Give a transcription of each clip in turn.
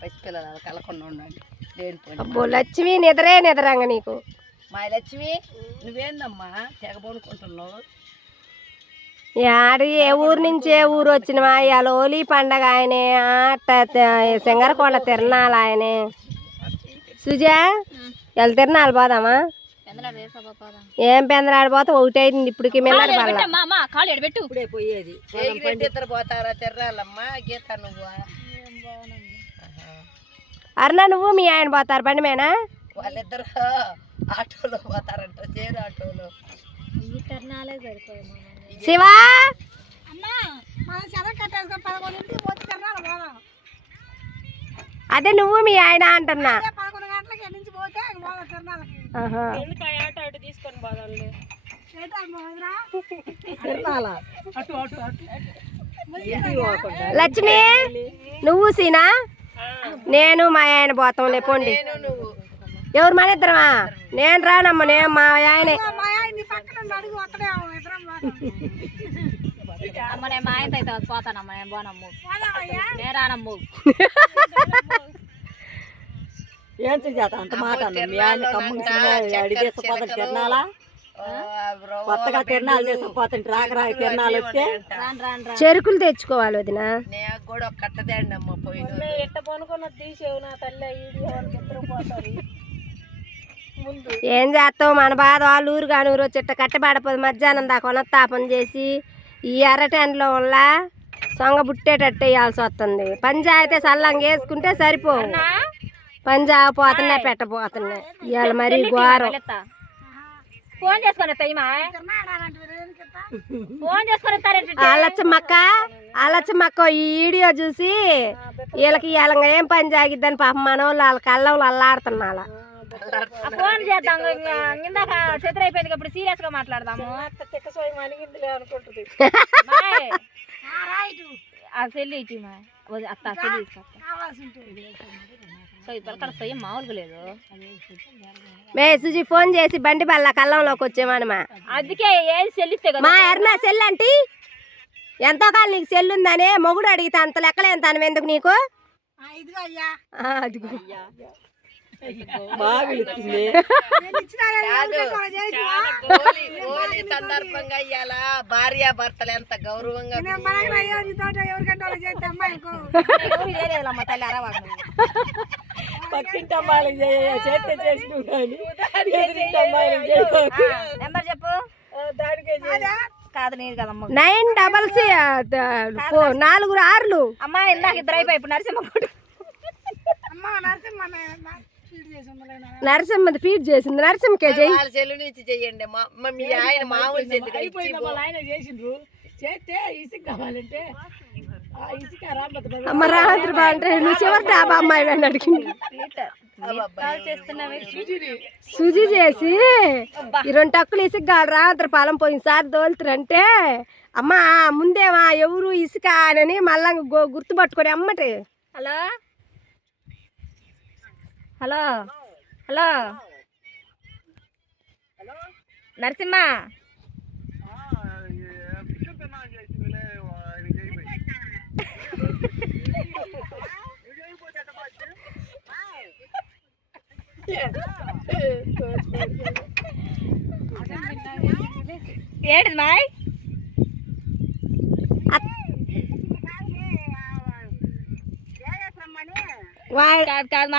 పసిపిల్లలు కలకుండా ఉండండి. అబ్బో లక్ష్మి నిద్రే నిద్రంగ నీకు. మా లక్ష్మి నువ్వేందమ్మా తెగ పడుకుంటున్నావు? యాడి ఏ ఊరు నుంచి ఏ ఊరు వచ్చినవా? ఇవాళ హోలీ పండగ ఆయనే ఆట సింగరకొండ తిరణాలు ఆయనే. సుజా ఇవాళ తిరణాలు పోదామా? ఏం పెందరాడు పోతే ఒకటి అయింది ఇప్పటికి మిల్లడి పల్ల ఇప్పుడే పోయేది. ఇద్దరు పోతారా తిర్రాలమ్మా గీత నువ్వు? అరుణ నువ్వు మీ ఆయన పోతారు బండి మేనా? వాళ్ళిద్దరు ఆటోలో పోతారంట చేరు ఆటోలో. శివా! అదే నువ్వు మీ ఆయన అంటున్నా. ఆహా. లక్ష్మి నువ్వు సీనా? నేను మా ఆయన పోతాం లేపోండి నేను నువ్వు. ఎవరు మన ఇద్దరమా? నేను రానమ్మ నేను మా ఆయనే. అమ్మ నేను మా అయితే పోతానమ్మ నేను పోనమ్ము. నేను రానమ్ము. ఏం చేత అంత మాట అన్నా? మీ ఆయన కమ్ముని సినిమా అడిగి తీసుకుపోతాడు తిరణాలా కొత్తగా తిరణాలు తీసుకుపోతుంటే రాక రాక తిరణాలు వస్తే రాను రాను రాను. చెరుకులు తెచ్చుకోవాలి వదిన. నేను కూడా ఒక కట్టదేండి అమ్మ పోయి ఏం చేస్తావు? మన బాధ వాళ్ళు ఊరు కాని ఊరు వచ్చేట కట్టబడిపోదు. మధ్యాహ్నం దాకా ఉన్నతాపం చేసి ఈ ఎర్రటెండలో వల్ల సొంగ బుట్టేటట్టు వేయాల్సి వస్తుంది. పంజాయితే సల్లంగా వేసుకుంటే సరిపో పంజాబ్ పోతున్నాయి పెట్టబోతున్నాయి ఇవాళ మరి ఘోరం వెళ్ళొత్తా. ఫోన్ చేసుకొని తెయ్యమా ఫోన్ చేసుకొని ఇస్తారేంటి ఆలచ్చమ్మక్క ఆలచ్చమ్మక్క ఈ వీడియో చూసి వీళ్ళకి ఇవాళ ఏం పని జాగిద్దని పాపం మన వాళ్ళు వాళ్ళ కళ్ళవులు అల్లాడుతున్నాళ్ళ ఆ ఫోన్ చేద్దాం ఇంకా ఇందాక చేతులు అయిపోయింది ఇప్పుడు సీరియస్గా మాట్లాడదాము మాయ్. ఆ సెల్లి ఇచ్చి మా వది- అత్త ఆ సెల్లి తీసుకొస్తా సో సొయ్యం మామూలుగా లేదు. మే సుజీ ఫోన్ చేసి బండి బల్ల కళ్ళంలోకి వచ్చేవానమా అందుకే ఏది సెల్లిస్తే కదా మా అరుణ సెల్ అంటే ఎంతో కాలం నీకు సెల్ ఉందనే మొగుడు అడిగితే అంత లెక్కలేని తనం ఎందుకు నీకు? అదిగో. హోలీ సందర్భంగా ఇవాళ భార్య భర్తలు ఎంత గౌరవంగా పక్కింటి అమ్మాయిలకు చేస్తే చేసి. నెంబర్ చెప్పు. కాదు నీది కదమ్మా. నైన్ డబల్ ఫోర్ నాలుగు ఆరులు. అమ్మా ఇందాక ఇద్దరు అయిపోయి ఇప్పుడు నరసింహ నరసింహది ఫీడ్ చేసింది. నరసింహ కేజీ వాళ్ళ చెల్లు నుంచి చెయ్యండి మా మా- మీ ఆయన మామూలు. ఆయన చేసిండ్రు? చేస్తే ఇసుక కావాలంటే ఆ ఇసుక రాబోతున్నారు అమ్మ రాత్రి బాగుంటే నువ్వు చివరి డాబా అమ్మాయి అని అడిగింది. చేస్తున్నావే. సుజి చేసి ఈ రెండు టక్కులు ఇసుక కాదు రాత్రి పొలం పోయినసారి తోలుతురంటే అమ్మ ముందేమా ఎవరు ఇసుక అని మళ్ళా గు- గుర్తుపట్టుకొని అమ్మటి. హలో? Hello hello. నరసింహ. ఏంటిది మాయ్ వా- కాదు కాదు మాకు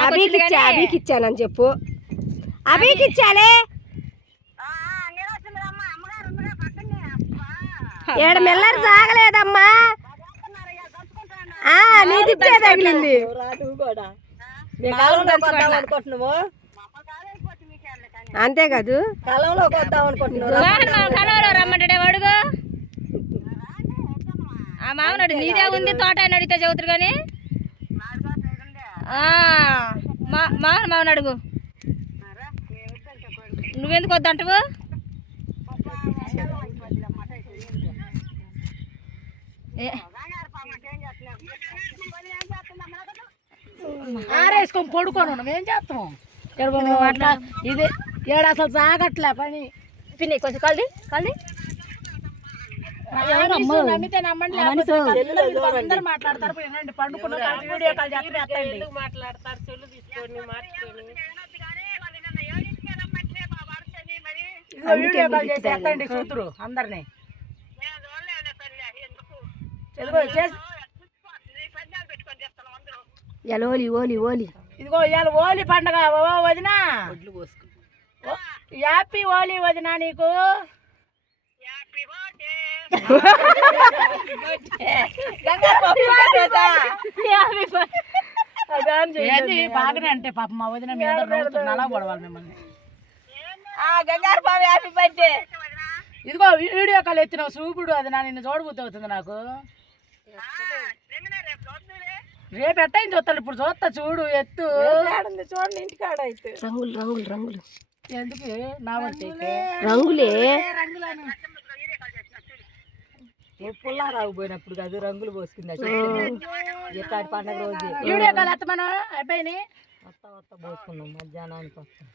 అభికి ఇచ్చా ఇచ్చానని చెప్పు. అభికి ఇచ్చాలే. ఏడ మెల్లరు సాగలేదమ్మా. ఆ నీ దిప్పే తగిలింది. అంతే కాదు. కాలంలో కొద్దాం అనుకుంటున్నావు రమ్మంటాడే వాడుగు? ఆ మామనాడు నీదే ఉంది తోట అని అడిగితే చదువుతారు కానీ. మా మామని అడుగు. నువ్వెందుకు వద్దంటవు? ఆరేసుకొని పడుకొని ఉన్నాం. ఏం చేస్తాం? అట్లా ఇది ఏడు అసలు సాగట్లే పని. పిన్ని కొంచెం కల్ది కల్ది మాట్లాడతారు. పండుకున్న వీడియో కాల్ చేస్తే ఎత్తండి ఎందుకు మాట్లాడతారు? చెల్లు తీసుకొని మార్చుకొని. ఇదిగో వీడియో కాల్ చేసి ఎత్తండి కూతురు అందరిని. ఇదిగో చేసి ఎలా ఓలి ఓలి. ఓలి ఇదిగో ఇవాళ హోలీ పండగ. ఓ వదినా. హ్యాపీ హోలీ వదినా నీకు. బాగానే అంటే పాప మా వదిన మీ అందరు నవ్వుతున్నారు అలా పడవాలి మిమ్మల్ని. గంగారు బాబు హ్యాపీ బర్త్డే ఇదిగో వీడియో కాల్ ఎత్తినావు చూపుడు అది నా నిన్ను చూడబుద్ధి అవుతుంది నాకు. రేపు ఎట్టయింది చూస్తాను ఇప్పుడు చూస్తా చూడు ఎత్తు. చూడండి ఇంటికాడ అయితే. రంగులు రంగులు రంగులు. ఎందుకు? నా వంటి రంగులే. పుల్లారావు పోయినప్పుడు కాదు రంగులు పోసుకుందా ఎట్లాంటి పండగ రోజు? వీడియో కాల్ ఎత్తమను అయిపోయినాయి. వస్తా వస్తా పోసుకున్నాం మధ్యాహ్నానికి వస్తాం.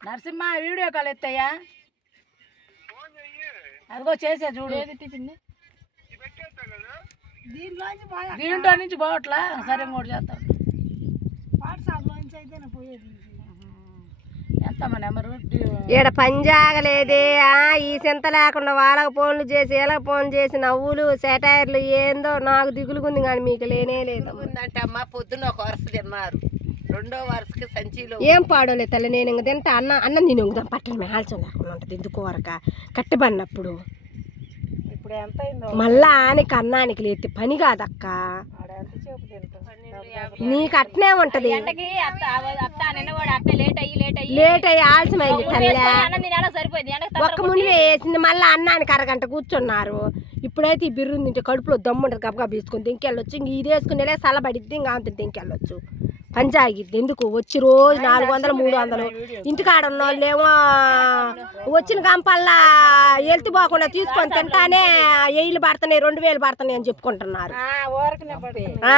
నరసింహ వీడియో కాల్ ఎత్తయ్యా? అదిగో చేసా చూడు. దీంట్లో నుంచి పోవట్లా? సరే ఇంకోటి చేస్తాం. ఎంత మన నెంబరు ఈడ పంజాగలేదే ఆ, ఈ చింత లేకుండా వాళ్ళకి ఫోన్లు చేసి వీళ్ళకి ఫోన్ చేసి నవ్వులు సెటైర్లు ఏందో నాకు దిగులుగుంది కానీ మీకు లేనే లేదు. ఉందంటే అమ్మ పొద్దున్న ఒక వరుస తిన్నారు. రెండో వరుసకి సంచిలో ఏం పాడోలే తల్లి నేను ఇంక తింటా. అన్న అన్నం తిని ఉంగుదాం పట్టణ మేల్చం లేకుండా ఉంటుంది ఎందుకు వరక కట్టుబడినప్పుడు. ఇప్పుడు ఎంత మళ్ళా ఆనికి అన్నానికి లేతే పని కాదక్క. నీకు అట్నే ఉంటది. లేట్ అయ్యి ఆలస్యమైంది తల్లి. ఒక్క మునివే వేసింది మళ్ళీ అన్నానికి అరగంట కూర్చున్నారు. ఇప్పుడైతే ఈ బిర్రు తింటే కడుపులో దమ్ము ఉంటుంది గబగబా తీసుకొని దింకెళ్ళొచ్చు. ఇంక ఇది వేసుకునేలే సలబడిద్ది ఇంకా అంత దింకెళ్ళొచ్చు. పంచాగిద్ది ఎందుకు? వచ్చి రోజు నాలుగు వందలు మూడు వందలు. ఇంటికాడ ఉన్న వాళ్ళు ఏమో వచ్చిన గంపల్లా ఎల్తి పోకుండా తీసుకొని తింటానే ఏళ్ళు పడుతున్నాయి రెండు వేలు పడుతున్నాయి అని చెప్పుకుంటున్నారు. ఊరకనే పడి ఆ.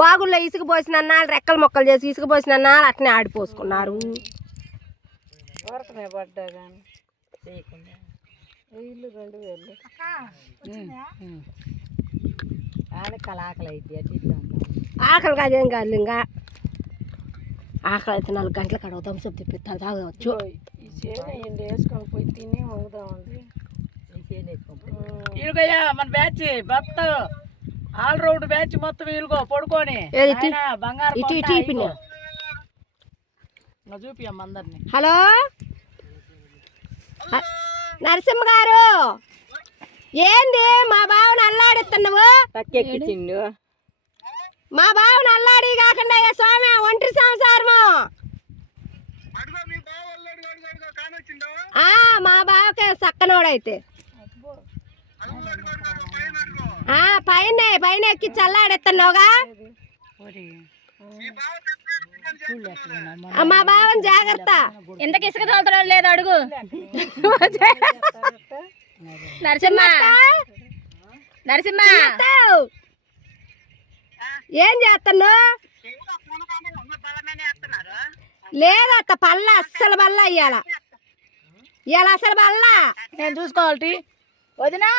వాగుల్లో ఇసుక పోసిన అన్నాళ్ళు రెక్కలు మొక్కలు చేసి ఇసుక పోసిన అట్నే ఆడిపోసుకున్నారు రెండు వేలు. ఆకలి. ఆకలి కాదేం కాదు ఇంకా ఆకలి అయితే నాలుగు గంటల కాడ థమ్స్అప్ తెప్పిస్తారు తాగవచ్చు. వేసుకొని పోయి తిని వంగుదామండి. ఇరుగయ్యా మన బ్యాచ్ మొత్తం ఆల్ రౌండ్ బ్యాచ్ మొత్తం ఇరుగో పడుకొని. బంగారు ఇటు, ఇటు. ఇంకా చూపియమ్మ అందరిని. హలో? నరసింహ గారు ఏంది? మా బావని అల్లాడిస్తున్నావు? పక్కెక్కిచ్చిండు మా బావని అల్లాడి కాకుండా ఏ స్వామి ఒంటరి సంసారము? ఆ, మా బావకే చక్కనోడైతే ఆ, పైన పైన ఎక్కి చల్లాడెత్తున్నావుగా? ఆ, మా బావని జాగ్రత్త. ఇంతకి ఇసుక తోలుతాడో లేదు అడుగు? నరసింహ. నరసింహ? ఏం చేస్తున్నావు? లేదత్త పల్ల అస్సలు బల్ల ఇయ్యాల. ఇవాళ అసలు బల్ల నేను చూసుకోవాలి వదినా.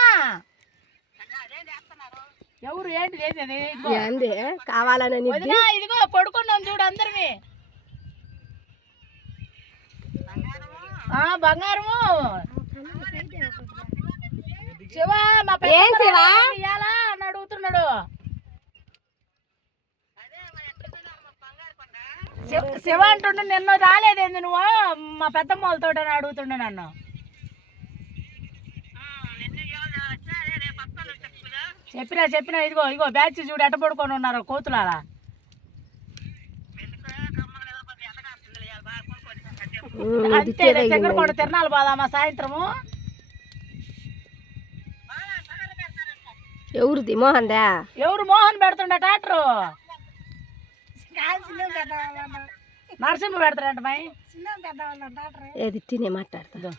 ఎవరు ఏంటి చేసేది ఇదిగో. ఏంది? కావాలని వదినా ఇదిగో పడుకున్నాం చూడు అందరివి. ఆ బంగారము. శివ మా ఏం శివ? ఇయ్యాలా అని అడుగుతున్నాడు. శివ- అంటుండే నిన్న రాలేదేంది నువ్వు? మా పెద్దమ్మ వాళ్ళతో అని అడుగుతుండే నన్ను. చెప్పినా చెప్పినా ఇదిగో ఇదిగో బ్యాచ్ చూడు ఎట్ట పడుకొని ఉన్నారు కోతులారా? అంతే చక్కెర కూడా తిరణాలు పోదామా సాయంత్రము? ఎవరిది? మోహన్దా? ఎవరు మోహన్ పెడుతుండ ట్రాక్టర్? నరసింహ పెడతాడంట ఏది తినే మాట్లాడతా.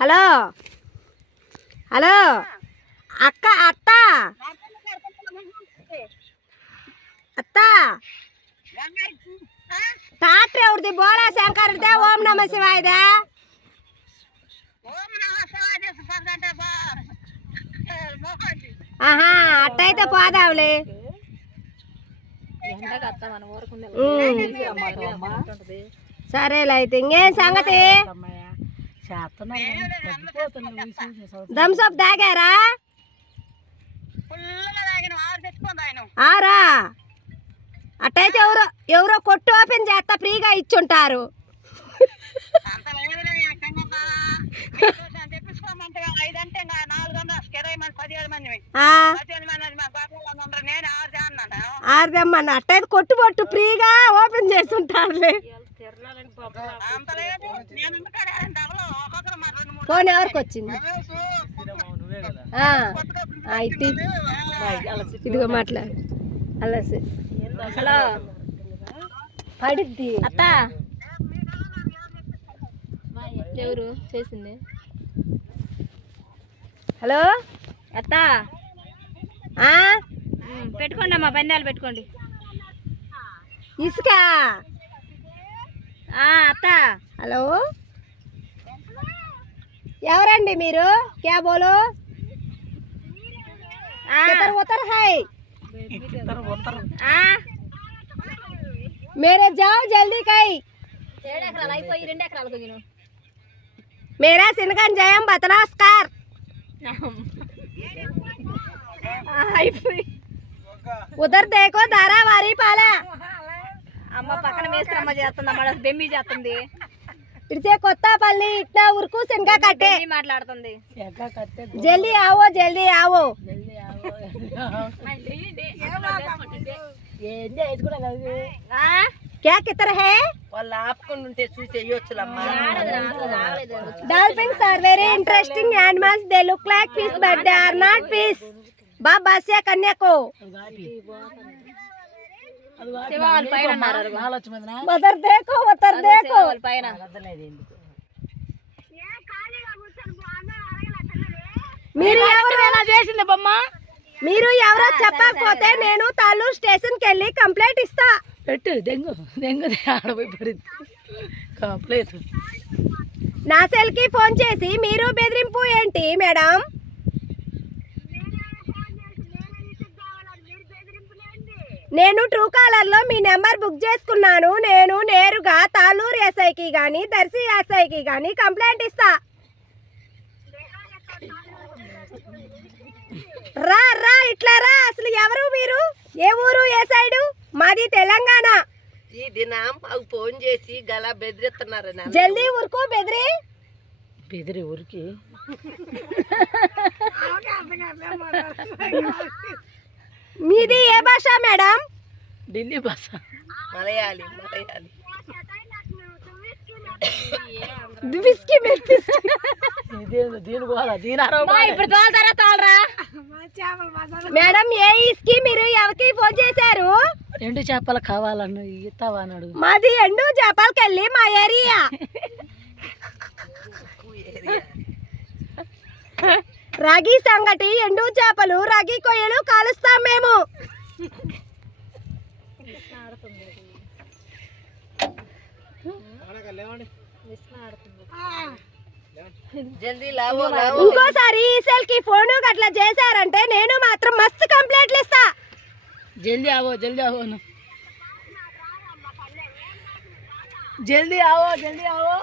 హలో? హలో? అక్క అత్త? అత్త? ట్రాక్టర్ ఎవరిది? బోలా శంకర్ ఓం నమ ఓం నమ శివాయ అత్త మన ఊరకుండే సరేలే అయితే ఇంకేం సంగతి? థమ్స్అప్ తాగారా? ఆరా? అట్టయితే ఎవరో ఎవరో కొట్టు ఓపెన్ చేస్తా ఫ్రీగా ఇచ్చుంటారు. ఆరుదమ్మ అట్టయితే కొట్టు పొట్టు ఫ్రీగా ఓపెన్ చేస్తుంటారులే. ఫోన్ ఎవరికి వచ్చింది ఆ, ఇట్టి ఇదిగో మాట్లాడు. అలా హలో. పడిద్ది. అత్త. ఎవరు? చేసింది. హలో? అత్త. ఆ? పెట్టుకోండి అమ్మా పందాలు పెట్టుకోండి. ఇసుక? అత్త. హలో? ఎవరండి మీరు? క్యా బోలు? ఉత్తర్ హాయ్. మేరే జావ్ జల్దీ కై. మేరా సినిగన్ జయం బతనాస్కార్. అయిపోయి. రెండు ఎకరాలు కొంచెం मेरा सिनगन जयम बतनास्कार అయిపోయి उधर देखो धारावारी पाला అమ్మ పక్కన మేస్త్రమ్మ చేస్తుంది అమ్మ బెమ్మి చేస్తుంది इनसे कोत्तापल्ली इतना उर्कू सिनका कटे బెమ్మి మాట్లాడుతుంది ఎక్క కట్టే जल्दी आओ जल्दी आओ ఏం చేసుకున్నా కదా ఆ? क्या कितर है వాళ్ళు ఆపుకుని ఉంటే చూసి వేయొచ్చులమ్మా Dolphins are very interesting animals. They look like fish, but they are not fish. బాబా సే కన్యకు మీరు చేసింది బొమ్మ. మీరు ఎవరో చెప్పకపోతే నేను తాలూరు స్టేషన్ కెళ్ళి కంప్లైంట్ ఇస్తా. పెట్టు డెంగు డెంగు ఆడపోయి కంప్లైంట్. నా సెల్కి ఫోన్ చేసి మీరు బెదిరింపు ఏంటి మేడం? నేను ట్రూ కాలర్లో మీ నెంబర్ బుక్ చేసుకున్నాను. నేను నేరుగా తాలూరు ఎస్ఐకి కానీ దర్శి ఎస్ఐకి కానీ కంప్లైంట్ ఇస్తా. రా రా ఇట్లా రా. అసలు ఎవరు మీరు? ఏ ఊరు ఏ సైడు? మాది తెలంగాణ. ఈ దినం ఫోన్ చేసి గల బెదిరిస్తున్నారు నాన్న. జల్దీ ఊరుకో బెదిరి. బెదిరి ఊరికి. మీది ఏ భాష మేడం? ఢిల్లీ బస్ మలయాళి మలయాళి. విస్కీ దీని దీని ఇప్పుడు తోలుతారా తోలరా. మేడం ఏ ఇస్కి మీరు ఎవరికి ఫోన్ చేశారు? రెండు చేపలు కావాలను ఇస్తావా మాది ఎండు చేపలకెళ్ళి మా ఏరియా. రాగి సంగటి ఎండు చేపలు రాగి కొయ్యలు కాలుస్తాం మేము. ఇంకోసారి ఈ కి ఫోన్ అట్లా చేశారంటే నేను మాత్రం మస్తు కంప్లైంట్లు ఇస్తా. జల్దీ ఆవో జల్దీ ఆవో జల్దీ ఆవో జల్దీ ఆవో.